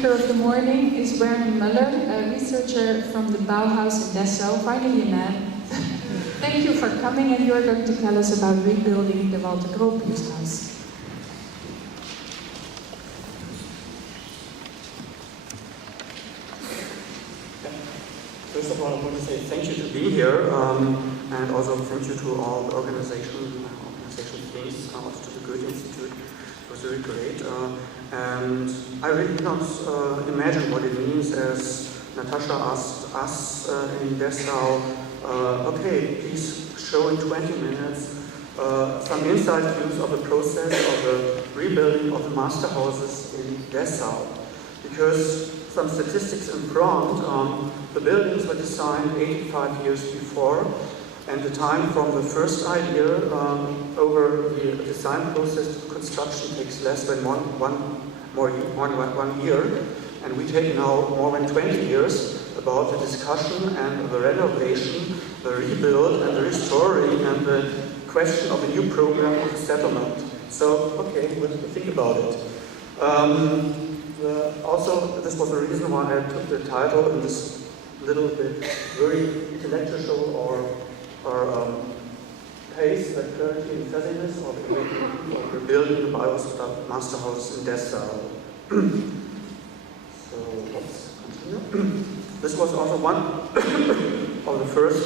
speaker of the morning is Werner Möller, a researcher from the Bauhaus Dessau, finally a man. Thank you for coming, and you are going to tell us about rebuilding the Walter Gropius house. First of all, I want to say thank you to be here, and also thank you to all the organization things, also to the Goethe Institute. It was really great. And I really cannot imagine what it means, as Natasha asked us in Dessau, okay, please show in 20 minutes some inside views of the process of the rebuilding of the master houses in Dessau. Because some statistics in front, the buildings were designed 85 years before, and the time from the first idea over the design process to construction takes less than one year, and we take now more than 20 years about the discussion and the renovation, the rebuild and the restoring and the question of a new program of settlement. So, okay, let's think about it. Also, this was the reason why I took the title in this little bit very intellectual or pace that currently in Fuzziness of rebuilding the Bauhaus Master House in Dessau. So let's continue. This was also one of the first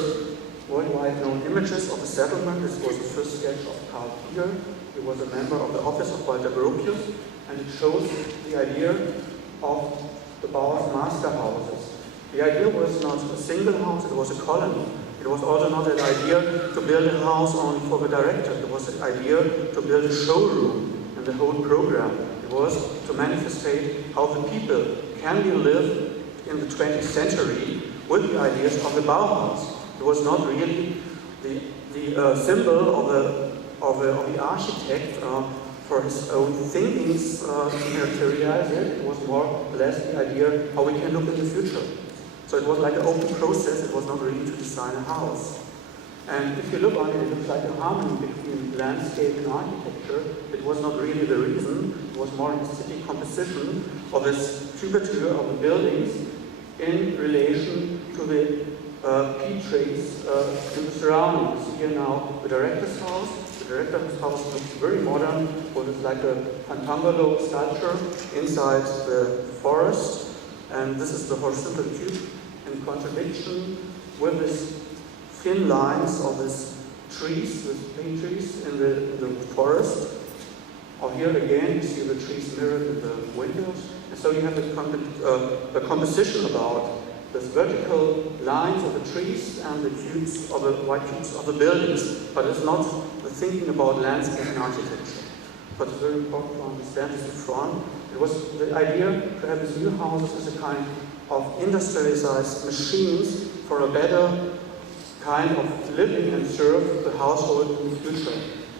worldwide known images of the settlement. This was the first sketch of Karl Peter. He was a member of the office of Walter Gropius, and it shows the idea of the Bauhaus master houses. The idea was not a single house, it was a colony. It was also not an idea to build a house only for the director. It was an idea to build a showroom and the whole program. It was to manifestate how the people can live in the 20th century with the ideas of the Bauhaus. It was not really the symbol of the architect for his own thinkings to materialize it. It was more or less the idea how we can look in the future. So it was like an open process. It was not really to design a house. And if you look on it, it looks like a harmony between landscape and architecture. It was not really the reason. It was more an aesthetic composition of this cubature of the buildings in relation to the key traits in the surroundings. Here now the director's house. The director's house looks very modern, but it's like a Pantangolo sculpture inside the forest. And this is the horizontal cube in contradiction with these thin lines of these trees, these plane trees in the forest. Or here again, you see the trees mirrored in the windows. And so you have a composition about these vertical lines of the trees and the cubes of the white cubes of the buildings. But it's not the thinking about landscape and architecture. But it's very important to understand this in front. It was the idea to have these new houses as a kind of industrialized machines for a better kind of living and serve the household in the future.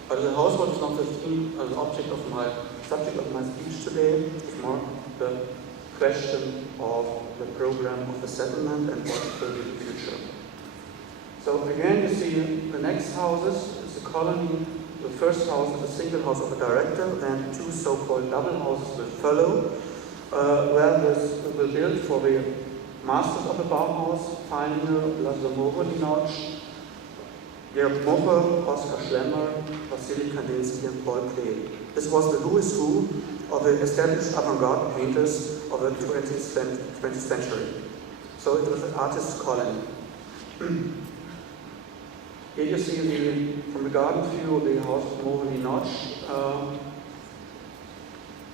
But the household is not the theme, the object of my subject of my speech today. It's more the question of the program of the settlement and what it will be in the future. So again, you see the next houses. It's a colony. The first house is a single house of a director, then two so-called double houses will follow, where this will build for the masters of the Bauhaus, Feiner, Moholy-Nagy, Georg Moche, Oskar Schlemmer, Wassily Kandinsky, and Paul Klee. This was the who is who of the established avant-garde painters of the 20th century. So it was an artist's colony. Here you see from the garden view the house of Moholy-Nagy.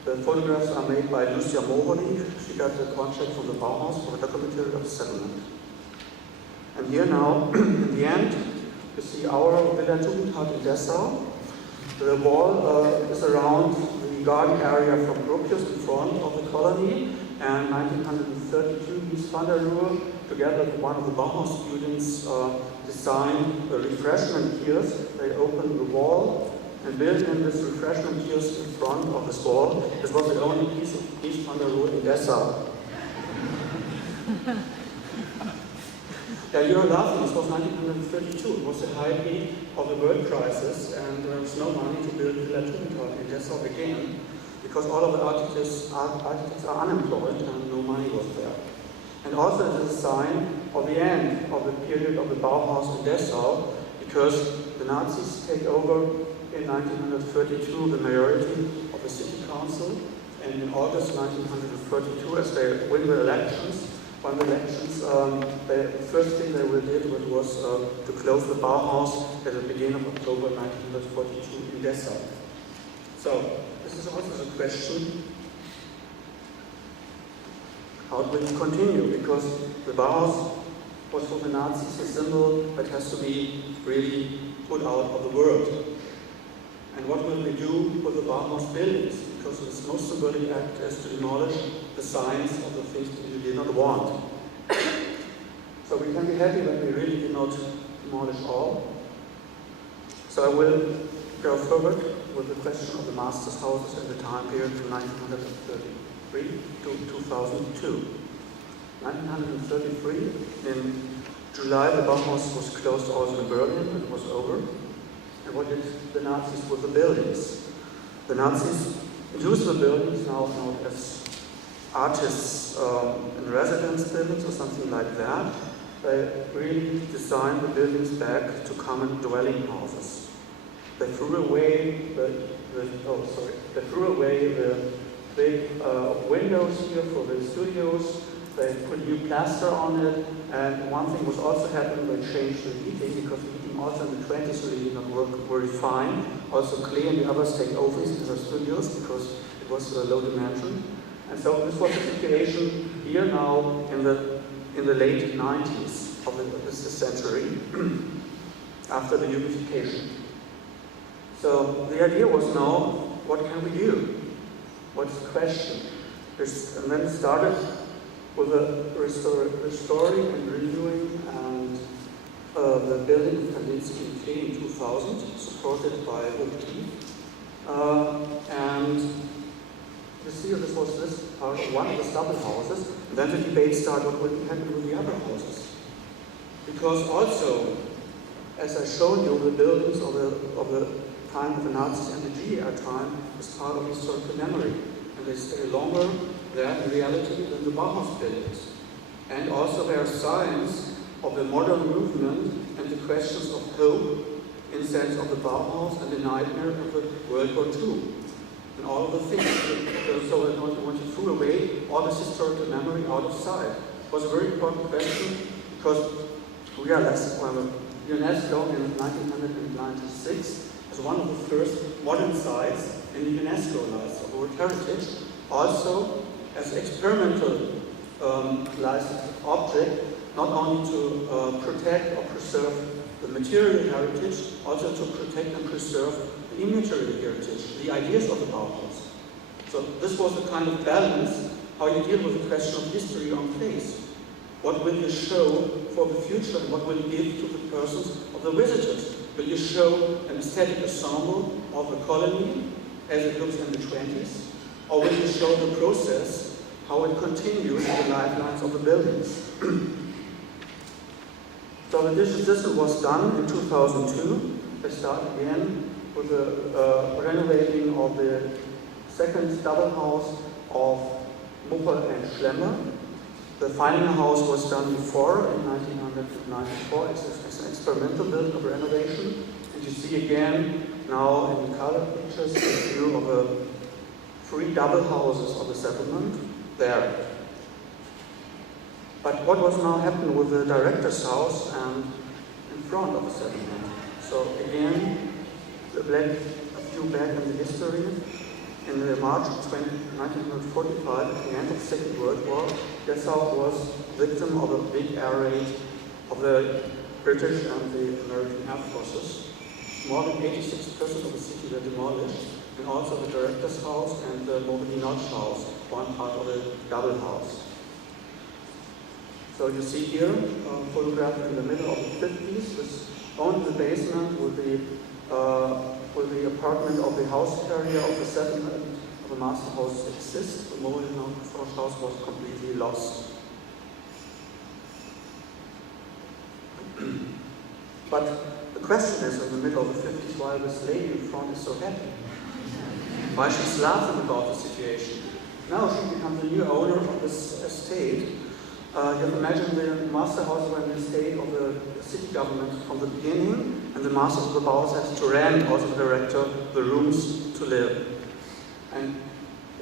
The photographs are made by Lydia Moholy. She got the contract from the Bauhaus for the documentary of the settlement. And here now, in the end, you see our Villa Tugendhat in Dessau. The wall is around the garden area from Gropius in front of the colony. And 1932, Mies van der Rohe, together with one of the Bauhaus students, designed a refreshment kiosk. They opened the wall and built in this refreshment kiosk in front of this wall. This was the only piece of Mies van der Rohe in Dessau. Yeah, you're laughing. This was 1932. It was the height of the world crisis, and there was no money to build Villa Tugendhat in Dessau again. because all of the architects are unemployed and no money was there. And also it is a sign of the end of the period of the Bauhaus in Dessau, because the Nazis take over in 1932 the majority of the city council, and in August 1932, as they win the elections, the first thing they did was to close the Bauhaus at the beginning of October 1942 in Dessau. So this is also the question, how do we continue? Because the Bauhaus was for the Nazis a symbol that has to be really put out of the world. And what will we do with the Bauhaus buildings? Because its most symbolic act is to demolish the signs of the things that we did not want. So we can be happy that we really did not demolish all. So I will go forward with the question of the Masters houses in the time period from 1933 to 2002. 1933, in July, the Bauhaus was closed also in Berlin, it was over. And what did the Nazis with the buildings? The Nazis used the buildings, now known as artists in residence buildings or something like that. They really designed the buildings back to common dwelling houses. They threw away the big windows here for the studios. They put new plaster on it, and one thing was also happening, they changed the heating, because the heating also in the 20s really did not work very fine. Also Clay and the others take over into the studios because it was a low dimension. And so this was the situation here now in the late 90s of this century, after the unification. So the idea was now, what can we do? What's the question? And then it started with a restoring and renewing and the building of Kandinsky in 2000, supported by Gropius. And you see, this was this part of one of the stubble houses. And then the debate started, what would happen with the other houses? Because also, as I showed you, the buildings of the time of the Nazis and the GDR time is part of historical memory. And they stay longer there in reality than the Bauhaus buildings. And also there are signs of the modern movement and the questions of hope in sense of the Bauhaus and the nightmare of the World War II. And all of the things. So I want to throw away all this historical memory out of sight. It was a very important question because we are UNESCO in 1996 as one of the first modern sites in the UNESCO list of World Heritage, also as experimental licensed object, not only to protect or preserve the material heritage, also to protect and preserve the immaterial heritage, the ideas of the Bauhaus. So this was a kind of balance, how you deal with the question of history on place. What will you show for the future and what will you give to the persons of the visitors? Will you show an aesthetic ensemble of the colony as it looks in the 20s? Or will you show the process, how it continues in the lifelines of the buildings? So the decision was done in 2002. They started again with the renovating of the second double house of Moholy and Schlemmer. The final house was done before in 1994. It's an experimental build of renovation. And you see again now in the color pictures the view of the three double houses of the settlement there. But what was now happening with the director's house and in front of the settlement? So again, a few back in the history. In the March of 1945, at the end of the Second World War, Dessau was victim of a big air raid of the British and the American Air Forces. More than 86% of the city were demolished, and also the director's house and the Moholy-Nagy house, one part of the double house. So you see here a photograph in the middle of the 50s, with only the basement with the apartment of the house carrier of the settlement of the Masters House exists. The Moholy-Nagy house was completely lost. But the question is, in the middle of the 50s, why this lady in front is so happy. why she's laughing about the situation. Now she becomes the new owner of this estate. You have to imagine the Master House were in the estate of the city government from the beginning, and the masters of the Bauhaus had to rent, also the director, the rooms to live. And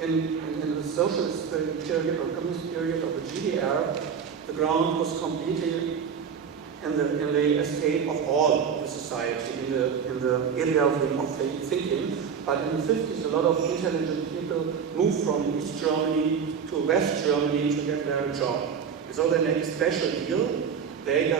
in the socialist period or communist period of the GDR, the ground was completely in the estate of all of the society, in the area of thinking. But in the 50s, a lot of intelligent people moved from East Germany to West Germany to get their job. And so they make a special deal. They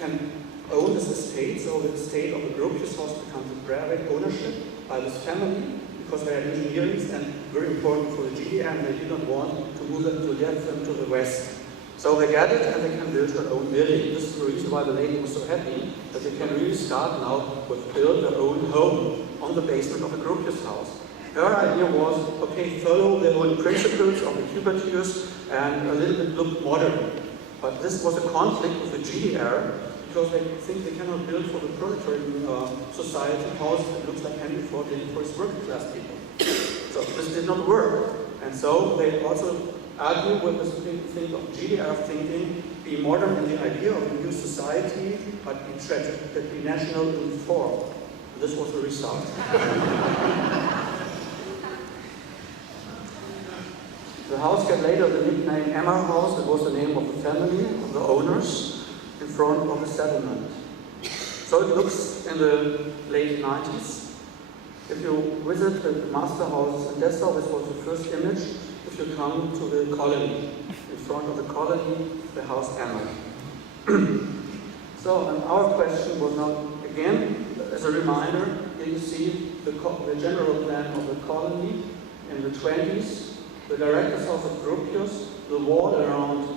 can own this estate, so the estate of the Gropius house becomes a private ownership by this family, because they are engineers and very important for the GDR, and they did not want to move them to get them to the west. So they get it and they can build their own building. This is the reason why the lady was so happy that they can really start now with build their own home on the basement of the Gropius house. Her idea was, okay, follow the old principles of the Cupertures and a little bit look modern. But this was a conflict with the GDR because they think they cannot build for the proletariat society house that looks like Henry Ford did for his working class people. So this did not work. And so they also argue with this thing of GDR thinking, be modern in the idea of a new society, but be tragic, that be national in form. And this was the result. The house got later the nickname Emma House. It was the name of the family, of the owners, in front of the settlement. So it looks in the late 90s. If you visit the Masters House in Dessau, this was the first image. If you come to the colony, in front of the colony, the house Emma. So, and our question was now, again, as a reminder, here you see the general plan of the colony in the 20s. The director's house of Gropius, the wall around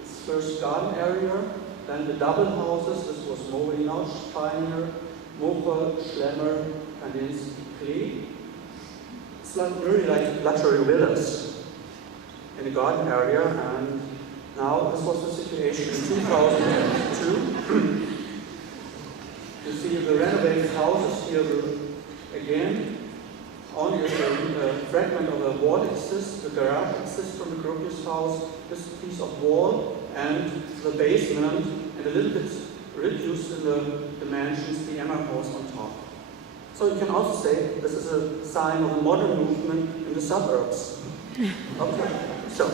its first garden area, then the double houses, this was Moholy-Nagy, Pioneer, Mocher, Schlemmer, Kandinsky, Klee. It's really like luxury villas in the garden area, and now this was the situation in 2002. You see the renovated houses here again. Only a fragment of a wall exists, the garage exists from the Gropius house, this piece of wall and the basement, and a little bit reduced in the dimensions, the Emma house on top. So you can also say this is a sign of a modern movement in the suburbs. Okay, so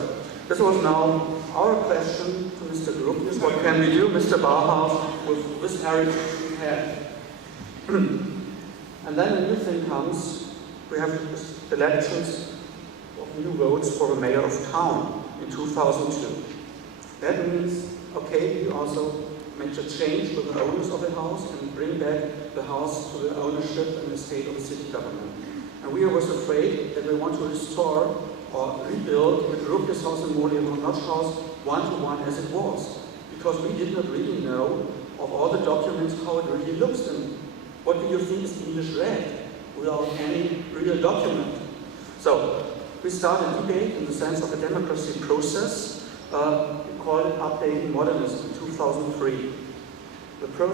this was now our question to Mr. Gropius. What can we do, Mr. Bauhaus, with this heritage we have? And then a new thing comes. We have elections of new votes for the mayor of town in 2002. That means, okay, we also make a change with the owners of the house and bring back the house to the ownership and the state of the city government. And we was afraid that we want to restore or rebuild the Gropius house and Moholy-Nagy house one-to-one as it was. Because we did not really know of all the documents how it really looks and what do you think is English red without any real document. So we started a debate in the sense of a democracy process. We call it Updating Modernism in 2003.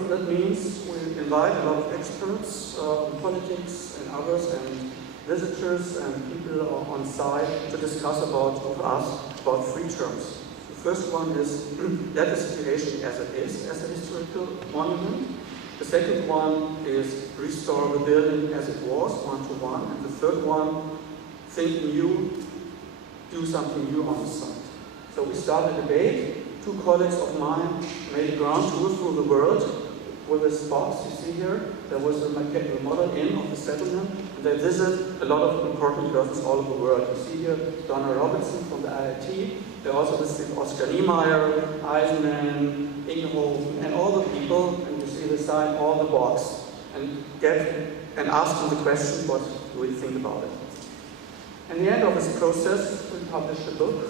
That means we invite a lot of experts in politics and others and visitors and people on site to discuss with us about three terms. The first one is let the situation as it is, as a historical monument. The second one is restore the building as it was, one-to-one. And the third one, think new, do something new on the site. So we started a debate. Two colleagues of mine made a ground tour through the world with this box you see here. There was a model inn of the settlement, and they visit a lot of important persons all over the world. You see here Donna Robertson from the IIT. They also visit Oscar Niemeyer, Eisenman, Ingehofen, and all the people, and you see the sign, all the box, and ask them the question, what do we think about it? At the end of this process, we published a book,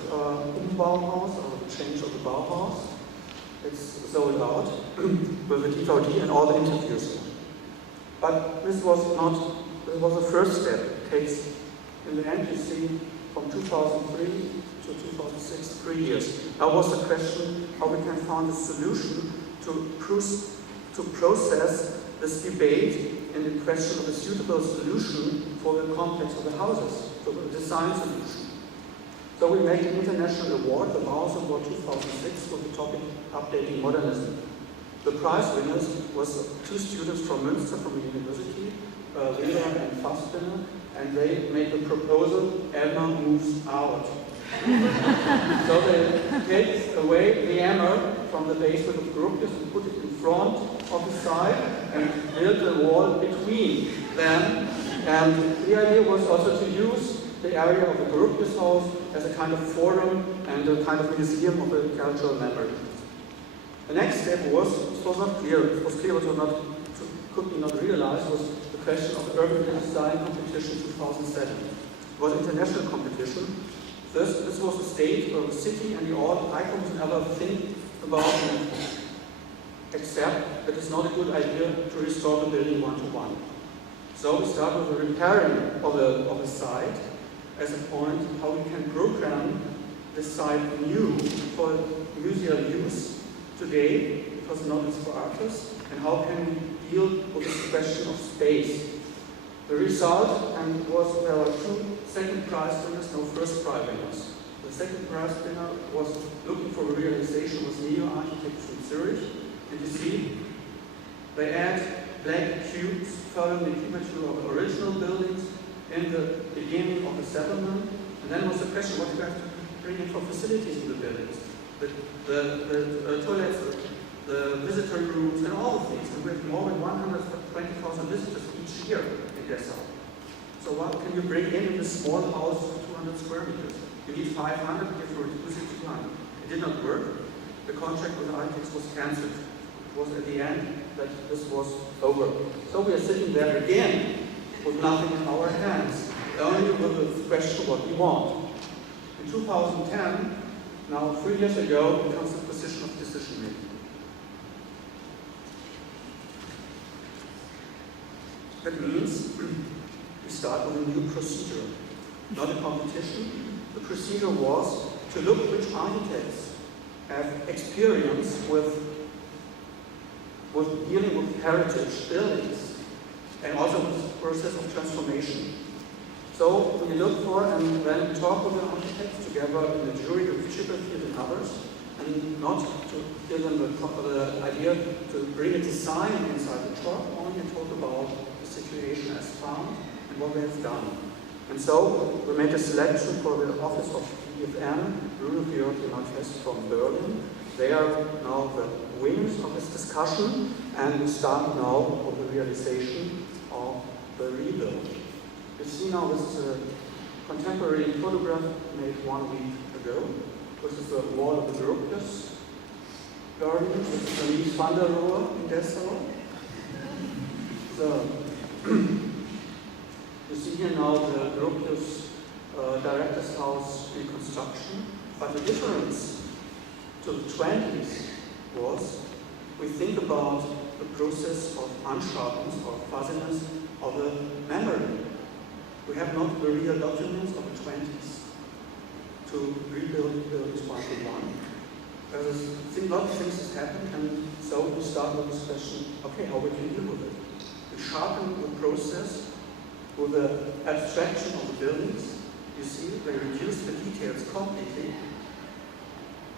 Bauhaus, or the Change of the Bauhaus. It's sold out with a DVD and all the interviews. But this was the first step. It takes, in the end, you see, from 2003 to 2006, 3 years. Now was the question how we can find a solution to process this debate in the question of a suitable solution for the complex of the houses, so a design solution. So we made an international award, the Bauhaus Award 2006, for the topic Updating Modernism. The prize winners was two students from Munster, from the university, Lydia and Fuzziness, and they made the proposal, Elmer moves out. So they take away the hammer from the basement of Gropius and put it in front of the side and build a wall between them. And the idea was also to use the area of the Gropius house as a kind of forum and a kind of museum of the cultural memory. The next step was, it was not clear, it was clear, could be not realized, was the question of the Urban Design Competition 2007. It was an international competition. This was the state or the city and the all icons and other think about it, except that it's not a good idea to restore the building one-to-one. So we start with the repairing of the site as a point how we can program the site new for museal use today, because now it's for artists, and how can we deal with this question of space. The result was there were two second prize winners, no first prize winners. The second prize winner was looking for a realization, was Neo Architects from Zurich, and you see they add black cubes following the cubature of original buildings in the beginning of the settlement, and then was the question what you have to bring in for facilities in the buildings. The toilets, the visitor rooms, and all the things. And we have more than 120,000 visitors each year in Dessau. So what can you bring in this small house of 200 square meters? You need 500, you have to reduce it to 200. It did not work. The contract with the architects was cancelled. It was at the end that this was over. So we are sitting there again with nothing in our hands, only with the question what we want. In 2010, now 3 years ago, it comes to the position of decision making. That means we start with a new procedure, not a competition. The procedure was to look which architects have experience with dealing with heritage buildings and also with the process of transformation. So we look for and then talk with the architects together in the jury of Chipperfield and others, and not to give them the idea to bring a design inside the talk, only talk about the situation as found and what they have done. And so we made a selection for the office of DFM, Bruno Fiorti Marquez from Berlin. They are now the winners of this discussion, and we start now with the realization of the rebuild. You see now this is a contemporary photograph made 1 week ago. This is the wall of the Gropius garden. This is the Mies van der Rohe in Dessau. So, you see here now the Gropius Director's House in construction. But the difference to the 20s was we think about the process of unsharpness or fuzziness of the memory. We have not the real documents of the 20s to rebuild buildings one to one. There's a lot of things has happened, and so we start with this question, okay, how we can deal with it? We sharpen the process with the abstraction of the buildings. You see, they reduce the details completely.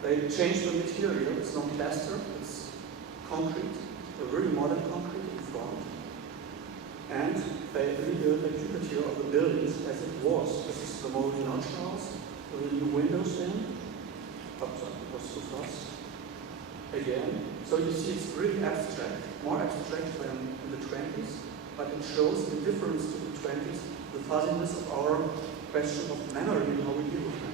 They change the material, it's not plaster, it's concrete, a very modern concrete in front. And they rebuild the cubature of the buildings as it was. This is the Moholy-Nagy house with the new windows in. Oops, it was too fast. Again. So you see it's really abstract, more abstract than in the 20s, but it shows the difference to the 20s, the fuzziness of our question of memory and how we deal with memory.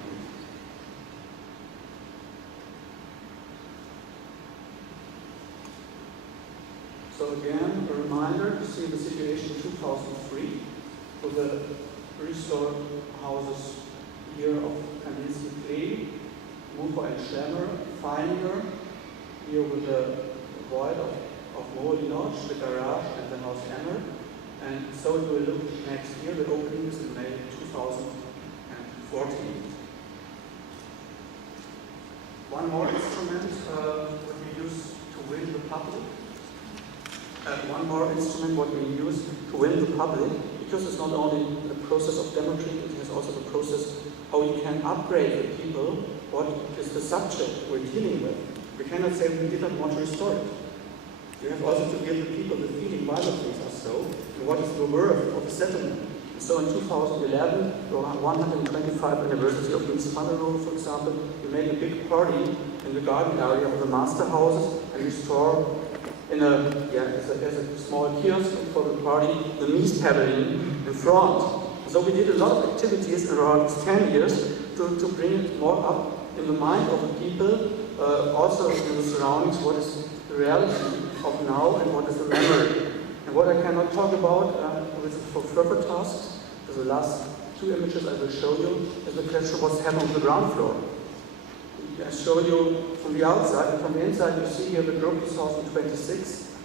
So again, a reminder to see the situation in 2003 with the restored houses here of Kandinsky Klee, Muko and Schlemmer, Feininger, here with the void of Moholy-Nagy, the garage and the house Hammer. And so it will look next year. The opening is in May 2014. One more instrument what we use to win the public. one more instrument what we use to win the public, because it's not only the process of demonstrating, it is also the process how you can upgrade the people, what is the subject we're dealing with. We cannot say we did not want to restore it. You have also to give the people the feeling why the things are so, and what is the worth of the settlement. And so in 2011, the 125th anniversary of Münster, for example, we made a big party in the garden area of the Masters houses and restore in as a small kiosk for the party, the Mies Pavilion in front. So we did a lot of activities in around 10 years to bring it more up in the mind of the people, also in the surroundings, what is the reality of now and what is the memory. And what I cannot talk about for further tasks, the last two images I will show you, is the question what's happening on the ground floor. I show you from the outside, and from the inside you see here the Gropius house in 26,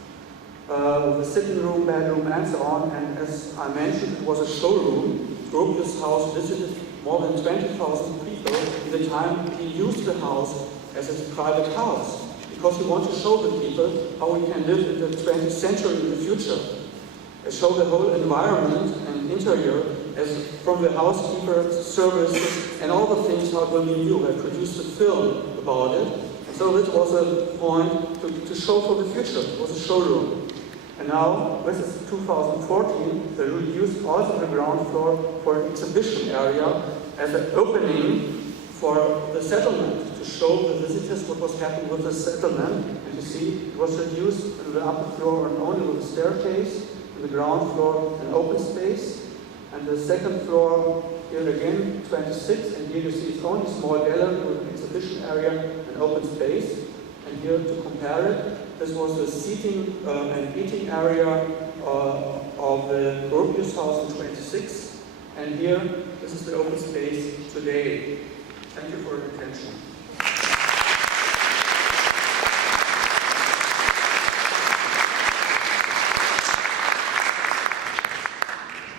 with a sitting room, bedroom, and so on. And as I mentioned, it was a showroom. Gropius house visited more than 20,000 people in the time he used the house as his private house, because he wanted to show the people how we can live in the 20th century in the future. I show the whole environment and interior as from the housekeeper, services, and all the things how it will be new. I produced a film about it. And so this was a point to show for the future. It was a showroom. And now, this is 2014, they reduced also the ground floor for an exhibition area as an opening for the settlement, to show the visitors what was happening with the settlement. And you see, it was reduced in the upper floor and only with a staircase, in the ground floor an open space, and the second floor here again 26, and here you see it's only a small gallery with an exhibition area and open space. And here to compare it, this was the seating and eating area of the Gropius house in 26, and here this is the open space today. Thank you for your attention.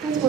That was